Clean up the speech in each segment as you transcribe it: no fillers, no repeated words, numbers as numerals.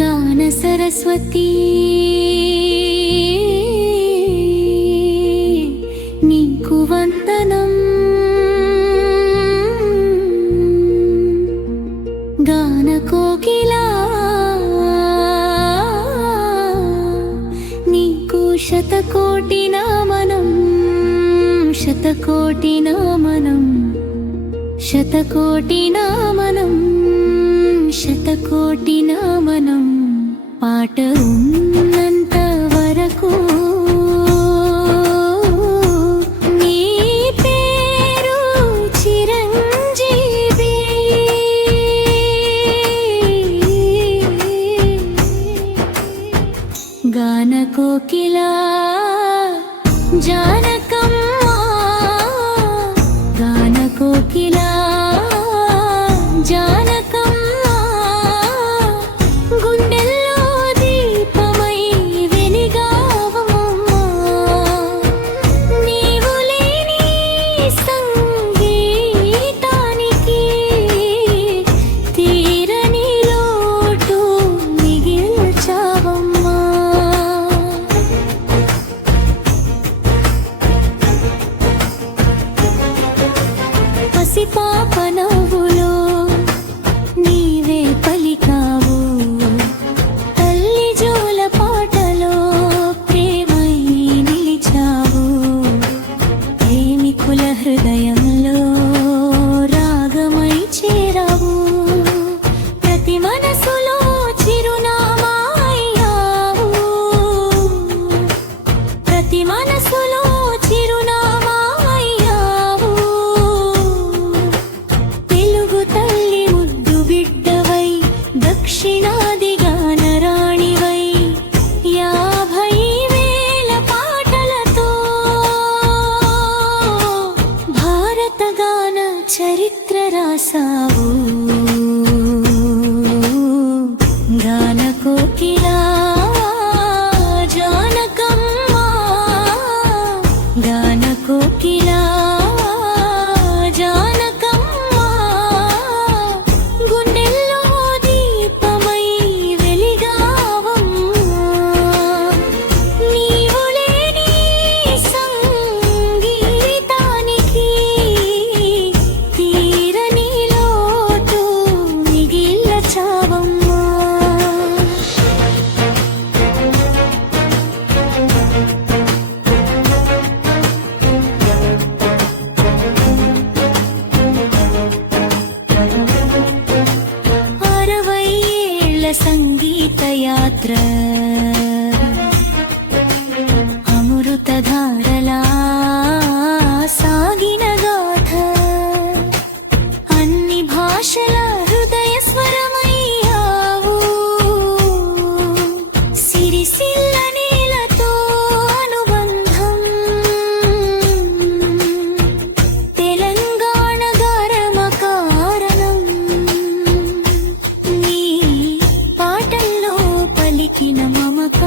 గాన సరస్వతి నీకు వందనం, గాన కోకిలా నీకు శతకోటి నమనం, శతకోటి నమనం, శతకోటి నమనం, శతకోటి నమనం. పాట ఉన్నంత వరకు నీ పేరు చిరంజీవి. గాన కోకిలా జానకమ్మా, గాన కోకిలా జానకమ్మా, గుండెల్లో దీపమై వెలిగావమ్మా. నీవు లేని సంగీతానికి తీరని లోటు మిగిల్చావమ్మా. పసిపాప నవ్వులో నీవే పలికావు, తల్లి జోల పాటలో ప్రేమై నిలిచావు. ప్రేమికుల హృదయంలో రాగమై చేరావు, ప్రతి మనసులో చిరునామా అయ్యావు, ప్రతి మనసులో చిరునామా అయ్యావు. తెలుగు తల్లి ముద్దు బిడ్డవై, దక్షిణాది గానరాణివై, 50,000 పాటలతో భారత గాన చరిత్ర రాసావు. గాన కోకిలా జానకమ్మా, గాన కోకిలా జానకమ్మా, గుండెల్లో దీపమై వెలిగావమ్మా. నీవు లేని సంగీతానికి తీరని లోటు మిగిల్చావమ్మా. అరవై ఏళ్ల సంగీత యాత్ర అమృతధారలా సాగిన గాథ, అన్ని భాషల హృదయ స్వరమయ్యావు. సిరిసిల్ల నీలతో అనుబంధం, తెలంగాణ గరమ కారణం. నీ పాటల్లో పలికిన మమకారం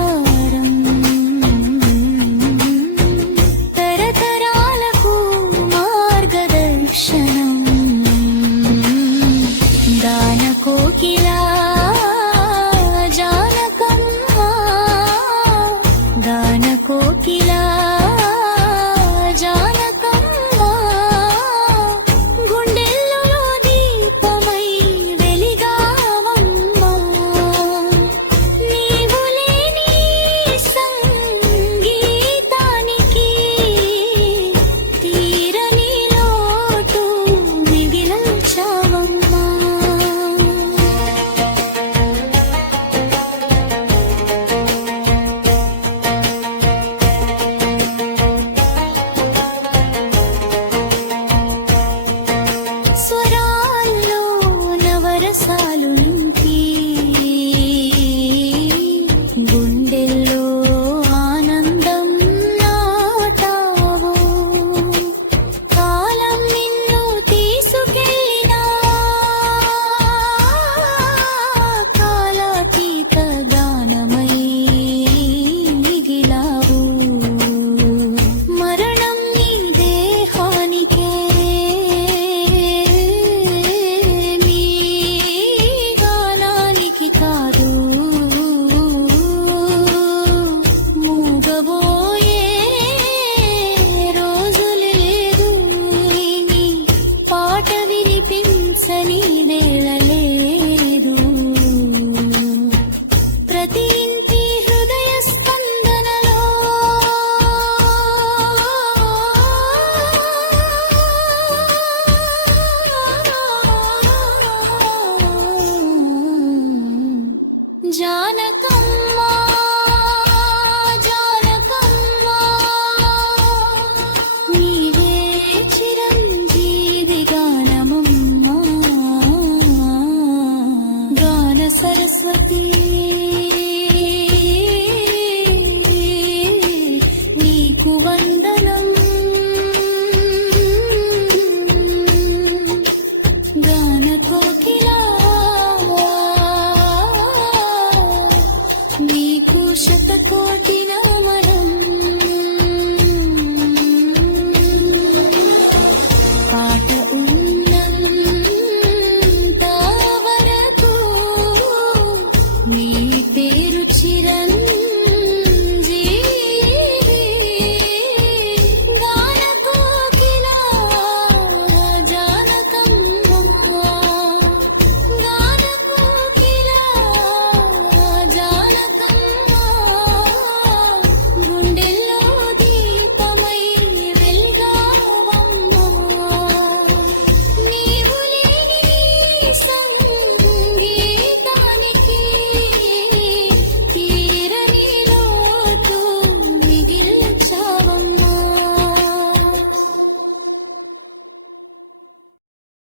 జానకమ్మ జానకమ్మ నీవే చిరంజీవి గానమమ్మ గాన సరస్వతి నీకు వందనం గాన కోకిలా నీకు శతకోటి నమనం పాట ఉన్నంత వరకు నీ పేరు చిరంజీవి గాన కోకిలా జానకమ్మ గాన కోకిలా జానకమ్మ గుండెల్లో దీపమై వెలిగావమ్మ నీవు లేని